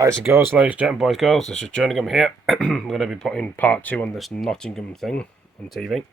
Guys and girls, ladies, gentlemen, boys, girls, this is Jerningham here. We're going to be putting part 2 on this Nottingham thing on TV.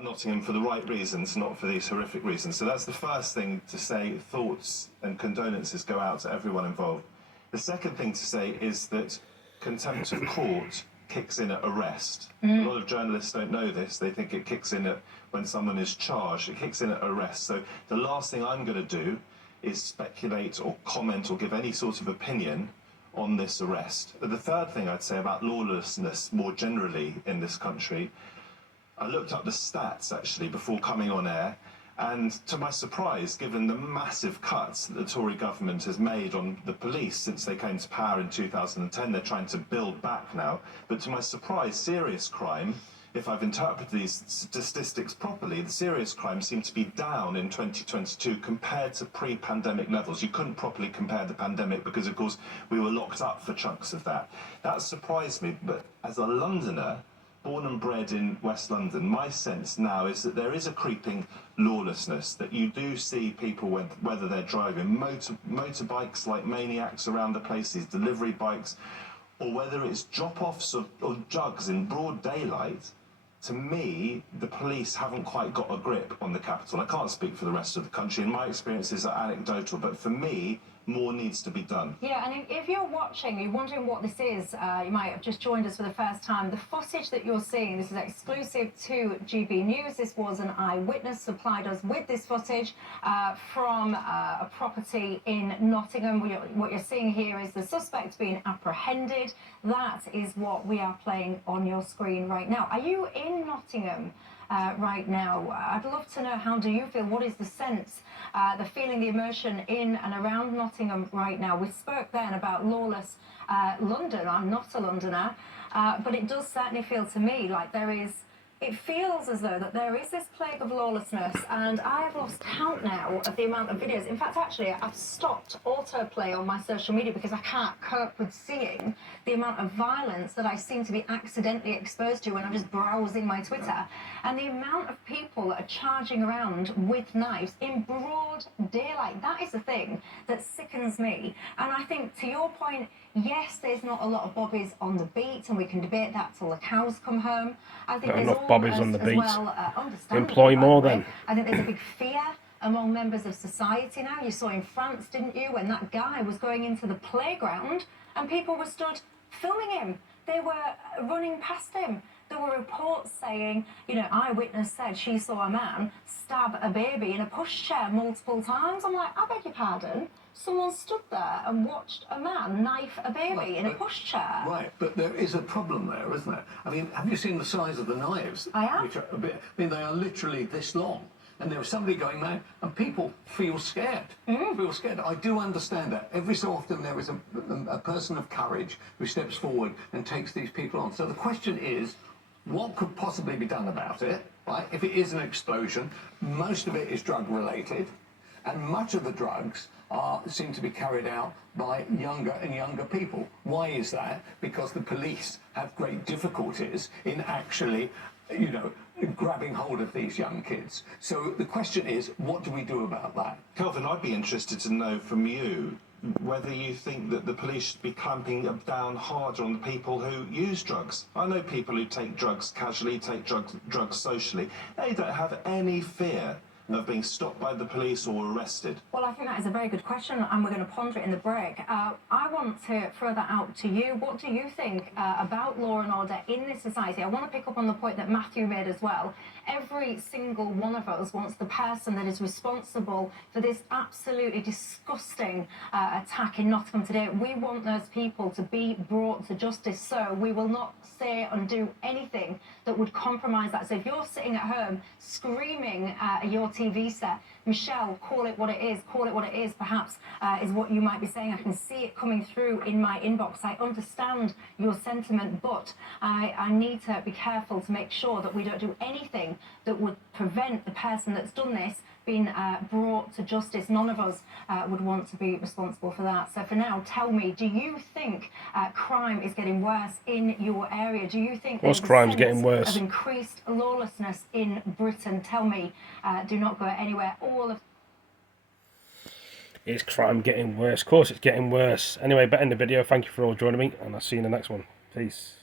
Nottingham for the right reasons, not for these horrific reasons. So that's the first thing to say. Thoughts and condolences go out to everyone involved. The second thing to say is that contempt of court kicks in at arrest. A lot of journalists don't know this. They think it kicks in at when someone is charged. It kicks in at arrest. So the last thing I'm going to do is speculate or comment or give any sort of opinion on this arrest. But the third thing I'd say about lawlessness more generally in this country, I looked up the stats actually before coming on air, and to my surprise, given the massive cuts that the Tory government has made on the police since they came to power in 2010, they're trying to build back now. But to my surprise, serious crime, if I've interpreted these statistics properly, the serious crime seemed to be down in 2022 compared to pre-pandemic levels. You couldn't properly compare the pandemic because, of course, we were locked up for chunks of that. That surprised me, but as a Londoner, born and bred in West London, my sense now is that there is a creeping lawlessness, that you do see people, whether they're driving motorbikes like maniacs around the place, these delivery bikes, or whether it's drop-offs of drugs in broad daylight. To me, the police haven't quite got a grip on the capital. I can't speak for the rest of the country, and my experiences are anecdotal, but for me, more needs to be done. Yeah, and if you're watching, you're wondering what this is, you might have just joined us for the first time. The footage that you're seeing, this is exclusive to GB News. This was an eyewitness supplied us with this footage from a property in Nottingham. What you're seeing here is the suspect being apprehended. That is what we are playing on your screen right now. Are you in Nottingham right now? I'd love to know, how do you feel? What is the sense, the feeling, the immersion in and around Nottingham right now? We spoke then about lawless London. I'm not a Londoner, but it does certainly feel to me like it feels as though that there is this plague of lawlessness, and I've lost count now of the amount of videos. In fact, actually, I've stopped autoplay on my social media because I can't cope with seeing the amount of violence that I seem to be accidentally exposed to when I'm just browsing my Twitter, and the amount of people that are charging around with knives in broad daylight. That is the thing that sickens me. And I think, to your point, yes, there's not a lot of bobbies on the beat, and we can debate that till the cows come home. I think there's enough bobbies on the beat. Understandable, Employ more then. I think there's a big fear among members of society now. You saw in France, didn't you, when that guy was going into the playground and people were stood filming him. They were running past him. There were reports saying, eyewitness said she saw a man stab a baby in a pushchair multiple times. I'm like, I beg your pardon? Someone stood there and watched a man knife a baby in a pushchair. Right, but there is a problem there, isn't there? I mean, have you seen the size of the knives? I have. Which are they are literally this long. And there was somebody going mad, and people feel scared. Feel scared. I do understand that. Every so often there is a person of courage who steps forward and takes these people on. So the question is, what could possibly be done about it? Right? If it is an explosion, most of it is drug related, and much of the drugs seem to be carried out by younger and younger people. Why is that? Because the police have great difficulties in actually, grabbing hold of these young kids. So the question is, what do we do about that? Kelvin, I'd be interested to know from you whether you think that the police should be clamping down harder on the people who use drugs. I know people who take drugs casually, take drugs socially. They don't have any fear of being stopped by the police or arrested. Well, I think that is a very good question, and we're going to ponder it in the break. I want to throw that out to you. What do you think about law and order in this society? I want to pick up on the point that Matthew made as well. Every single one of us wants the person that is responsible for this absolutely disgusting attack in Nottingham today. We want those people to be brought to justice, so we will not say and do anything that would compromise that. So if you're sitting at home screaming at your TV set, Michelle, call it what it is, perhaps is what you might be saying. I can see it coming through in my inbox. I understand your sentiment, but I need to be careful to make sure that we don't do anything anything that would prevent the person that's done this being brought to justice. None of us would want to be responsible for that. So for now, tell me, do you think crime is getting worse in your area? Do you think there's a crime's sense getting worse? of increased lawlessness in Britain? Tell me. Do not go anywhere. All of Is crime getting worse? Of course it's getting worse. Anyway, better end the video. Thank you for all joining me, and I'll see you in the next one. Peace.